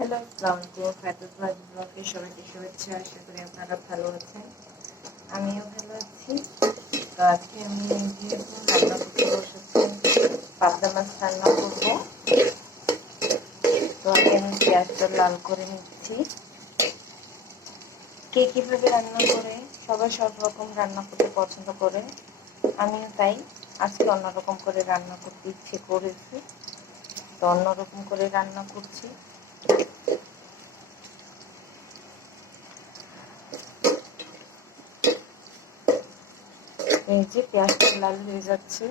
Hello, আসসালামু আলাইকুম। ফায়দাত ভাই ব্লগে সবাইকে শুভেচ্ছা। আশা করি আপনারা ভালো আছেন। আমিও ভালো আছি। তো আজকে আমি যেহেতু রান্না করতে বসেছি, পাবদা মাছ রান্না করব। তো আগে আমি পেঁয়াজটা লাল করে নিচ্ছি। কে কীভাবে রান্না করে, সবাই সব রকম রান্না করতে পছন্দ করে, আমিও তাই। আজকে অন্যরকম করে রান্না করতে ইচ্ছে করেছি, তো অন্যরকম করে রান্না করছি। এই যে পেঁয়াজটা লাল হয়ে যাচ্ছে।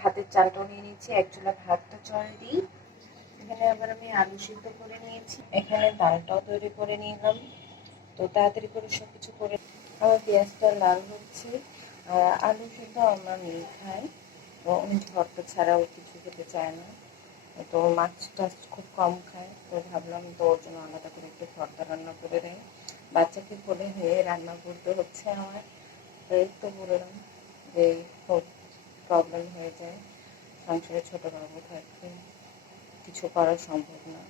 ভাতের চালটাও নিয়ে নিয়েছি, এক চুলা ভাতটা চাল দিই। এখানে আবার আমি আলু সিদ্ধ করে নিয়েছি, এখানে ডালটাও তৈরি করে নিলাম। তো তাড়াতাড়ি করে সবকিছু করে আমার পেঁয়াজটা লাল হচ্ছে। আলু সিদ্ধ আমার মেয়ে খায়, তো উনি ভর্তা ছাড়াও কিছু খেতে চায় না। তো মাছ টাছ খুব কম খায়, তো ভাবলাম তো ওর জন্য আলাদা করে একটু ভর্তা রান্না করে দেয়। বাচ্চাকে কোলে হয়ে রান্না করতে হচ্ছে আমার। তো এই তো বললাম যে খুব প্রবলেম হয়ে যায়, সংসারে ছোটো বাবু থাকতে কিছু করা সম্ভব না।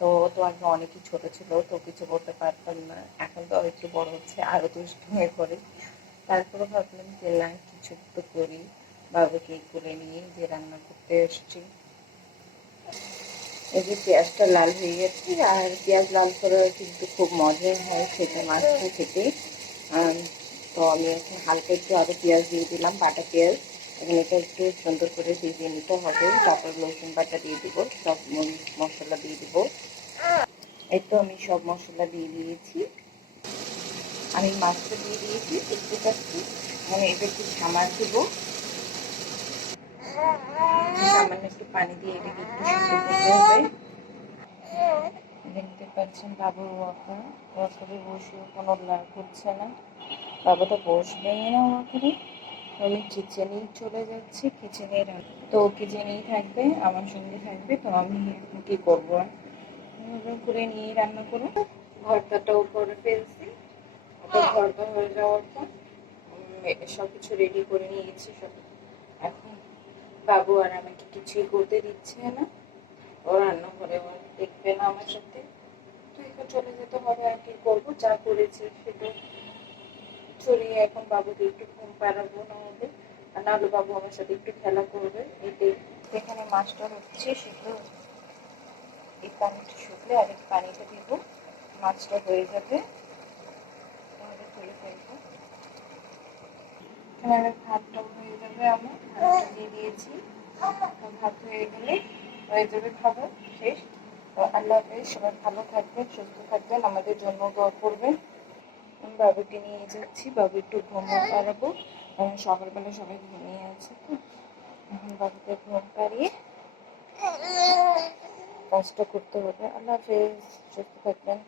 তো তো আগে অনেকই ছোট ছিল, তো কিছু করতে পারতাম না। এখন তো একটু বড় হচ্ছে, আরও দুষ্টুমি করে। তারপরে ভাবলাম যে না, কিছু তো করি। বাবুকে কোলে নিয়ে যে রান্না করতে এসছি। এই যে পেঁয়াজটা লাল হয়ে গেছে, আর পেঁয়াজ লাল করে কিন্তু খুব মজাই হয় খেতে, মাছটা খেতে। তো আমি এখন হালকা একটু আরও পেঁয়াজ দিয়ে দিলাম, বাটা পেঁয়াজ। এখন এটা একটু সুন্দর করে ভেজে নিতে হবে। তারপর রসুন বাটা দিয়ে দেবো, সব মরিচ মশলা দিয়ে দেবো। এই তো আমি সব মশলা দিয়ে দিয়েছি, আমি মাছটা দিয়ে দিয়েছি। একটু চাচ্ছি মানে এটা একটু ঝামার দেবো, সামান্য একটু পানি দিয়ে এটাকে একটু সুন্দর করতে হবে। দেখতে পাচ্ছেন বাবুর ওয়াকারে বসেও কোনো লাভ হচ্ছে না। বাবা তো বসবেই না ওয়াকারে। আমি কিচেনেই চলে যাচ্ছি, কিচেনে তো কিচেনেই থাকবে, আমার সঙ্গে থাকবে। তো আমি এখন কী করবো, আর করে নিয়ে রান্না করবো। ভর্তাটাও করে ফেলছি। ভর্তা হয়ে যাওয়ার পর সব কিছু রেডি করে নিয়েছি সব। এখন বাবু আর আমাকে কিছুই করতে দিচ্ছে না, ও রান্নাঘরে দেখবে না আমার সাথে। তো এখন চলে যেতে হবে, আর কি করবো, যা করেছি সেটা ছড়িয়ে এখন বাবুকে একটু ঘুম পাড়াবো, না হলে আর না হলে বাবু আমার সাথে একটু খেলা করবে। এটাই এখানে মাছটা হচ্ছে, সেগুলো এই পানিটা শুকলে আর এই পানিটা দিব, মাছটা হয়ে যাবে, তাহলে তুলে ফেলবো। এখানে ভাতটাও হয়ে যাবে, আমার ভাতটা দিয়ে দিয়েছি। তো ভাত হয়ে গেলে হয়ে যাবে খাবার শেষ। তো আল্লাহ হাফেজ, সবাই ভালো থাকবেন, সুস্থ থাকবেন, আমাদের জন্য দোয়া করবেন। আমি বাবুকে নিয়ে যাচ্ছি, বাবু একটু ঘুম পাড়াবো, কারণ সকালবেলা সবাই ঘুমিয়ে আছে। তো এখন বাবুকে ঘুম পাড়িয়ে কাজটা করতে হবে। আল্লাহ হাফেজ, সুস্থ থাকবেন।